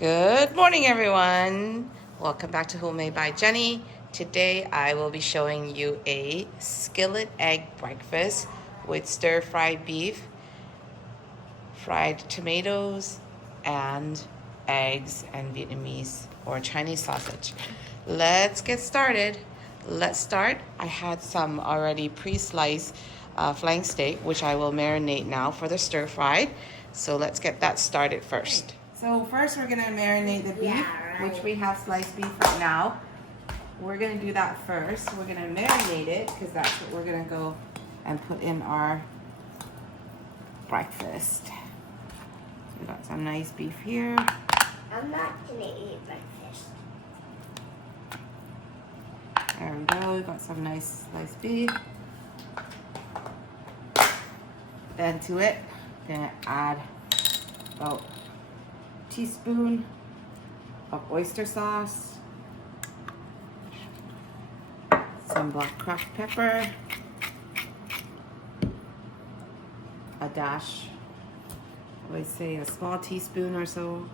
Good morning, everyone. Welcome back to Homemade by Jenny. Today I will be showing you a skillet egg breakfast with stir-fried beef, fried tomatoes, and eggs and Vietnamese or Chinese sausage. Let's get started. Let's start. I had some already pre-sliced flank steak, which I will marinate now for the stir-fried. So let's get that started first. So first we're gonna marinate the beef, which we have sliced beef right now. We're gonna do that first. We're gonna marinate it because that's what we're gonna go and put in our breakfast. We got some nice beef here. I'm not gonna eat breakfast. There we go. We got some nice sliced beef. Then to it, gonna add about a teaspoon of oyster sauce, some black cracked pepper, a dash, I would say a small teaspoon or so,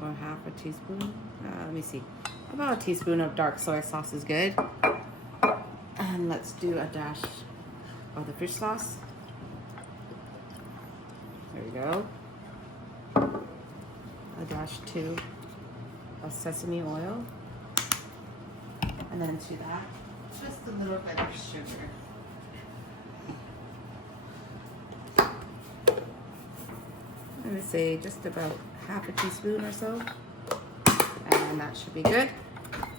or half a teaspoon. Let me see. About a teaspoon of dark soy sauce is good. And let's do a dash of the fish sauce. There we go. A dash too of sesame oil. And then to that, just a little bit of sugar. I'm gonna say just about half a teaspoon or so. And that should be good.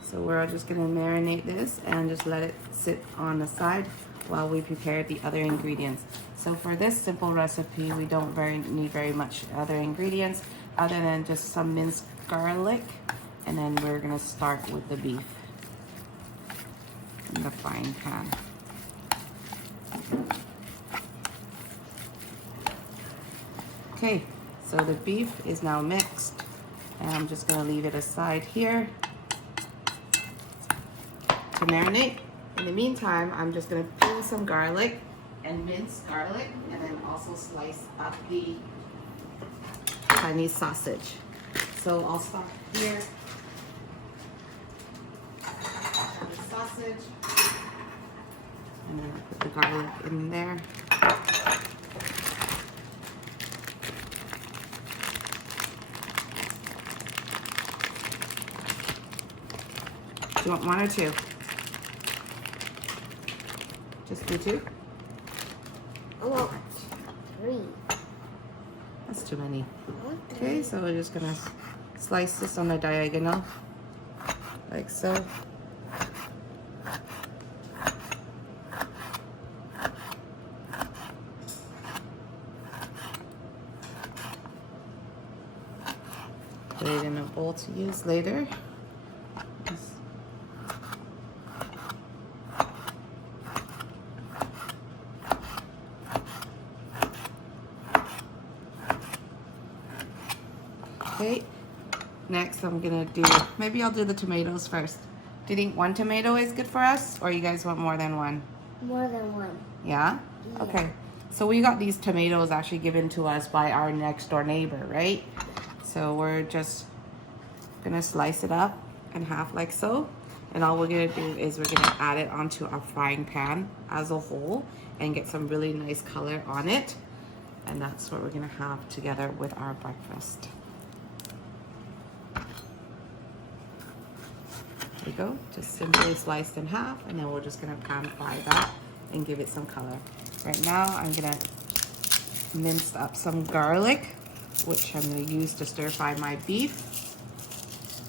So we're just gonna marinate this and just let it sit on the side while we prepare the other ingredients. So for this simple recipe, we don't need very much other ingredients other than just some minced garlic. And then we're gonna start with the beef in the frying pan. Okay, so the beef is now mixed. And I'm just gonna leave it aside here to marinate. In the meantime, I'm just gonna peel some garlic and mince garlic, and then also slice up the Chinese sausage. So I'll start here. The sausage, and then I put the garlic in there. Do you want one or two? Just do two? I want 3. That's too many. Okay, so we're just gonna slice this on the diagonal, like so. Put it in a bowl to use later. Okay, next I'm gonna do, maybe I'll do the tomatoes first. Do you think one tomato is good for us, or you guys want more than one? More than one. Yeah? Yeah. Okay, so we got these tomatoes actually given to us by our next door neighbor, right? So we're just gonna slice it up in half like so. And all we're gonna do is we're gonna add it onto our frying pan as a whole and get some really nice color on it. And that's what we're gonna have together with our breakfast. There we go, just simply sliced in half, and then we're just gonna pan fry that and give it some color. Right now, I'm gonna mince up some garlic, which I'm gonna use to stir fry my beef.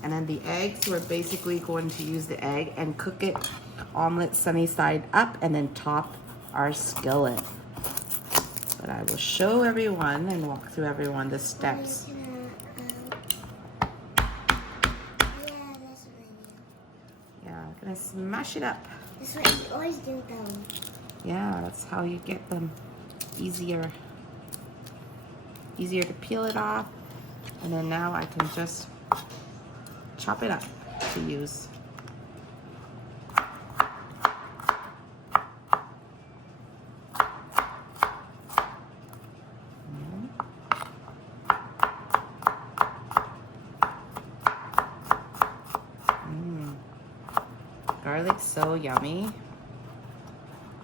And then the eggs, we're basically going to use the egg and cook it omelet sunny side up and then top our skillet. But I will show everyone and walk through everyone the steps. Gonna smash it up. That's what you always do though. Yeah, that's how you get them easier to peel it off. And then now I can just chop it up to use. garlic so yummy.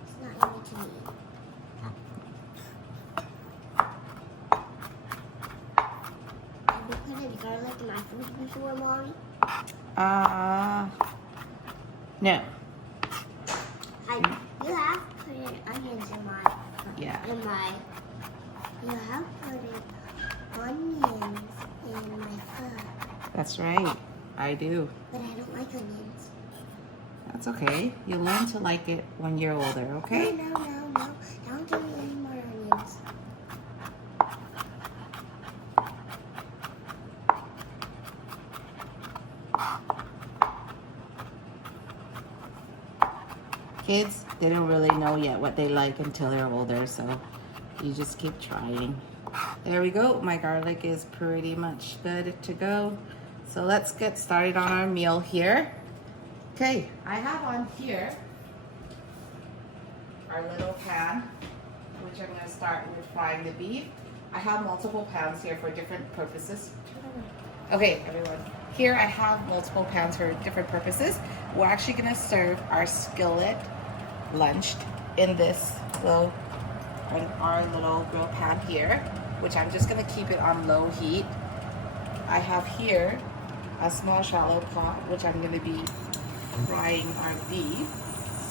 It's not yummy to me. Have you put any garlic in my food before, Mommy? No. You have put in onions in my. Yeah. You have put in onions in my food. That's right. I do. But I don't like onions. That's okay. You'll learn to like it when you're older, okay? No. Don't give me any more onions. Kids, they don't really know yet what they like until they're older, so you just keep trying. There we go. My garlic is pretty much good to go. So let's get started on our meal here. Okay, I have on here our little pan, which I'm going to start with frying the beef. I have multiple pans here for different purposes. Okay, everyone. Here I have multiple pans for different purposes. We're actually going to serve our skillet lunched in this little, in our little grill pan here, which I'm just going to keep it on low heat. I have here a small shallow pot, which I'm going to be frying our beef.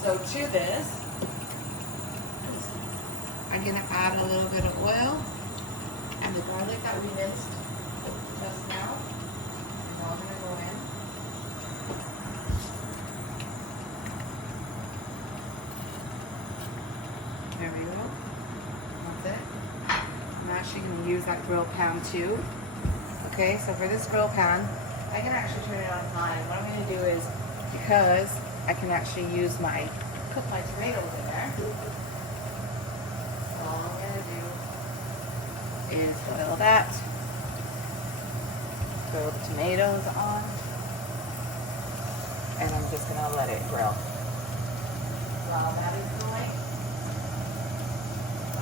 So to this, I'm going to add a little bit of oil, and the garlic that we minced just now is all going to go in. There we go. That's it. I'm actually going to use that grill pan too. Okay, so for this grill pan, I can actually turn it on high. What I'm going to do is, because I can actually cook my tomatoes in there, all I'm going to do is boil that. Throw the tomatoes on, and I'm just going to let it grill. While that is going,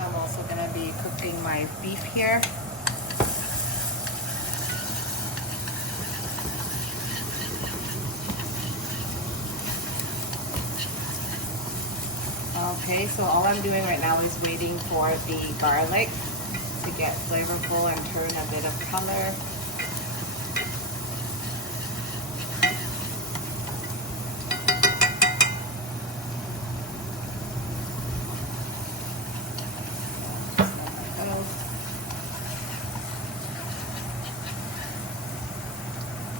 I'm also going to be cooking my beef here. Okay, so all I'm doing right now is waiting for the garlic to get flavorful and turn a bit of color.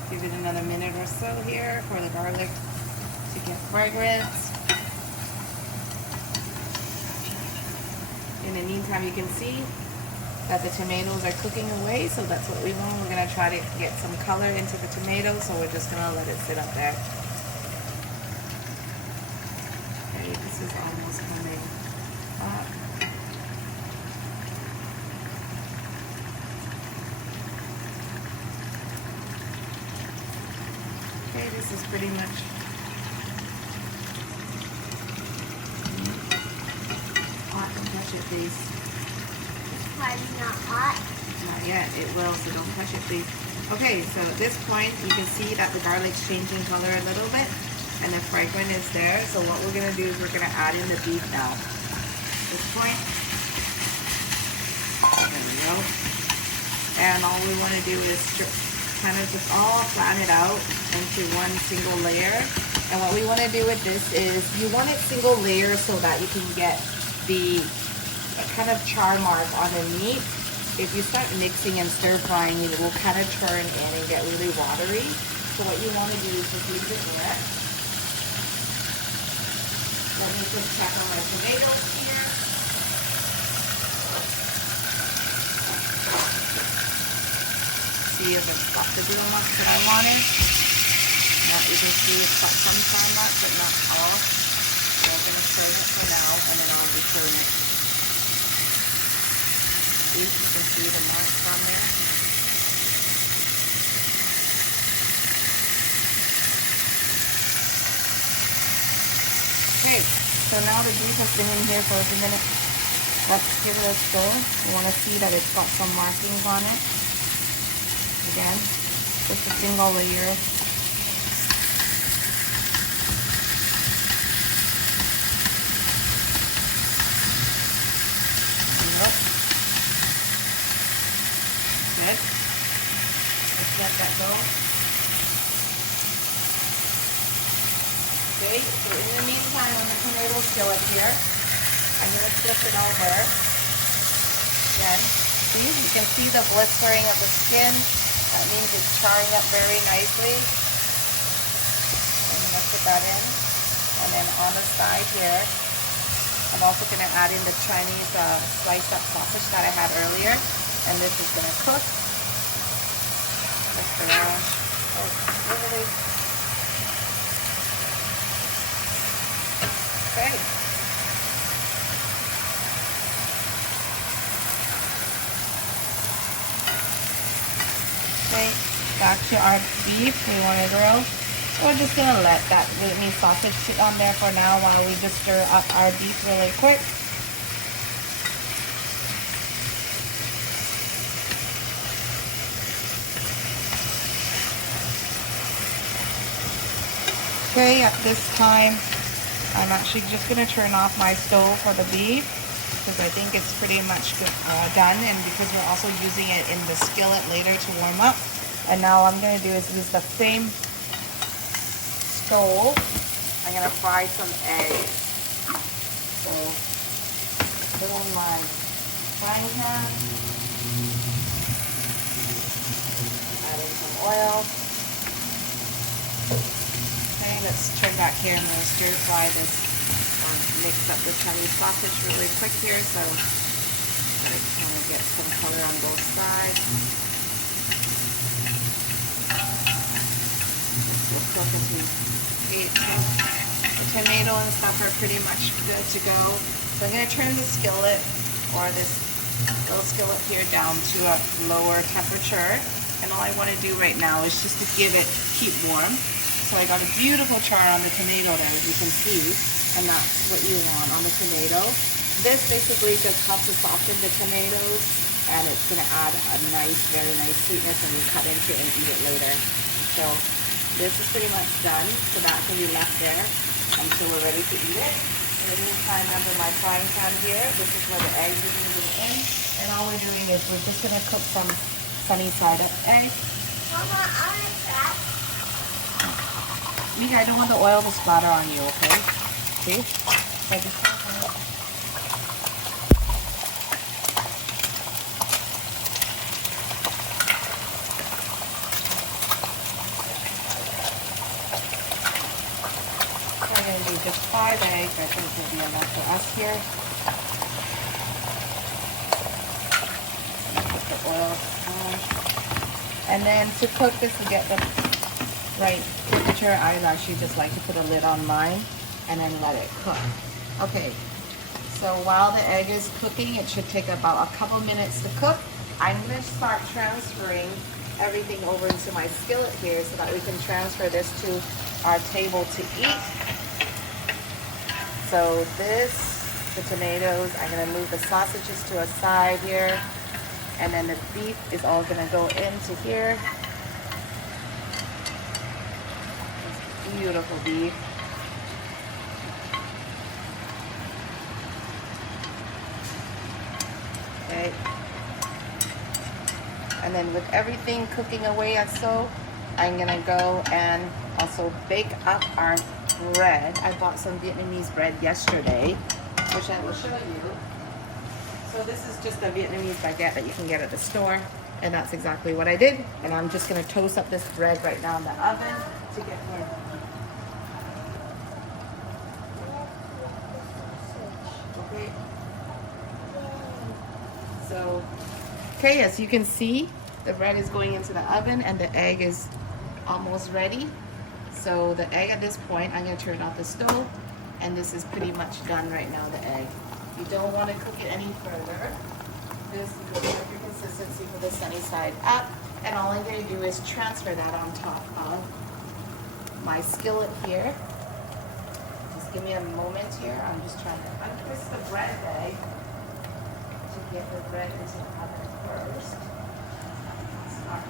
Give it another minute or so here for the garlic to get fragrance. In the meantime, you can see that the tomatoes are cooking away, so that's what we want. We're going to try to get some color into the tomatoes, so we're just going to let it sit up there. Okay, this is almost coming up. Okay, this is pretty much hot. Don't touch it, please. This part is not hot. Not yet. It will, so don't touch it, please. Okay, so at this point, you can see that the garlic's changing color a little bit, and the fragrance is there. So what we're going to do is we're going to add in the beef now. At this point, there we go. And all we want to do is kind of just all flatten it out into one single layer. And what we want to do with this is you want it single layer so that you can get the kind of char mark on the meat. If you start mixing and stir frying, it will kind of turn in and get really watery. So what you want to do is just leave it wet. Let me just check on my tomatoes here. See if it's got the real much that I wanted. Now you can see it's got some char marks, but not all. So I'm going to serve it for now, and then I'll return it. See, you can see the marks on there. Okay, so now the beef has been in here for a few minutes. Let's give it a stir. You want to see that it's got some markings on it. Again, just a single layer. good. Let's let that go. Okay, so in the meantime, on the tomato skillet here, I'm going to flip it over. Again, see, you can see the blistering of the skin. That means it's charring up very nicely. I'm going to put that in. And then on the side here, I'm also going to add in the Chinese sliced up sausage that I had earlier. And this is going to cook. Twist around. Oh, really? Okay. Okay, back to our beef we want to grill. We're just going to let that Vietnamese sausage sit on there for now while we just stir up our beef really quick. Okay, at this time, I'm actually just going to turn off my stove for the beef because I think it's pretty much done, and because we're also using it in the skillet later to warm up. And now what I'm going to do is use the same stove. I'm going to fry some eggs. So, put on my frying pan. Add in some oil. Okay, let's turn back here and we'll stir fry this. Mix up the Chinese sausage really quick here so that it kind of gets some color on both sides. This will cook until the tomato and stuff are pretty much good to go. So I'm going to turn the skillet, or this little skillet here, down to a lower temperature. And all I want to do right now is just to keep warm. So I got a beautiful char on the tomato there, as you can see. And that's what you want on the tomato. This basically just helps to soften the tomatoes, and it's going to add a very nice sweetness when you cut into it and eat it later. So this is pretty much done, so that can be left there until we're ready to eat it. In the meantime, under my frying pan here, this is where the eggs are going to go in, and all we're doing is we're just going to cook some sunny side up eggs. Mama, I want that. I don't want the oil to splatter on you, okay? See? We're going to do just 5 eggs. I think will be enough for us here. Put the oil on. And then to cook this to get the right temperature, I actually just like to put a lid on mine and then let it cook. Okay, so while the egg is cooking, it should take about a couple minutes to cook. I'm going to start transferring everything over into my skillet here so that we can transfer this to our table to eat. So the tomatoes, I'm going to move the sausages to a side here, and then the beef is all going to go into here. It's beautiful beef. Okay. And then with everything cooking away so, I'm gonna go and also bake up our bread. I bought some Vietnamese bread yesterday, which I will show you. So this is just a Vietnamese baguette that you can get at the store, and that's exactly what I did. And I'm just gonna toast up this bread right now in the oven to get warm. Okay. So, okay, as you can see, the bread is going into the oven and the egg is almost ready. So the egg at this point, I'm going to turn off the stove, and this is pretty much done right now, the egg. You don't want to cook it any further. This is the perfect consistency for the sunny side up, and all I'm going to do is transfer that on top of my skillet here. Just give me a moment here. I'm just trying to untwist the bread egg to get the bread into the oven first. Start.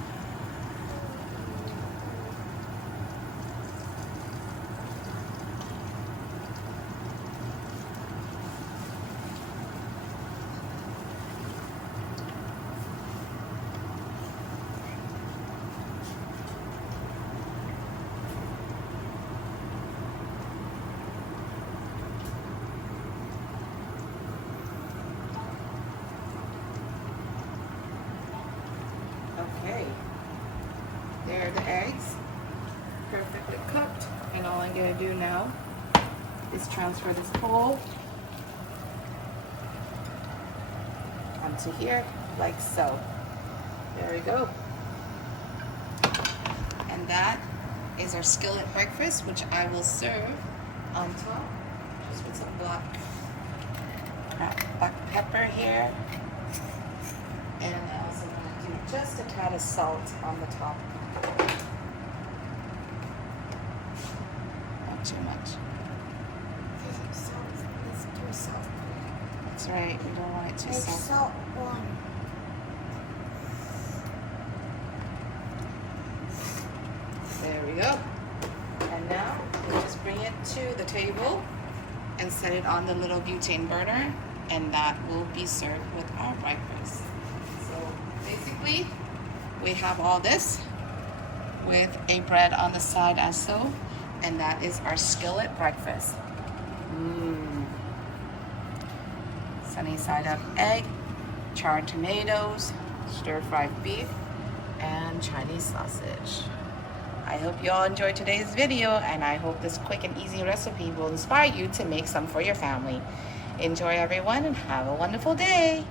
Okay, there are the eggs, perfectly cooked. And all I'm gonna do now is transfer this bowl onto here, like so. There we go. And that is our skillet breakfast, which I will serve on top, just with some black pepper here. And I also want to do just a tad of salt on the top. Not too much. Let's do salt. That's right, we don't want it too Like salty. salt water. There we go. And now we just bring it to the table and set it on the little butane burner, and that will be served with our breakfast. So basically, we have all this with a bread on the side as so, and that is our skillet breakfast. Sunny side up egg, charred tomatoes, stir-fried beef, and Chinese sausage. I hope you all enjoyed today's video, and I hope this quick and easy recipe will inspire you to make some for your family. Enjoy, everyone, and have a wonderful day.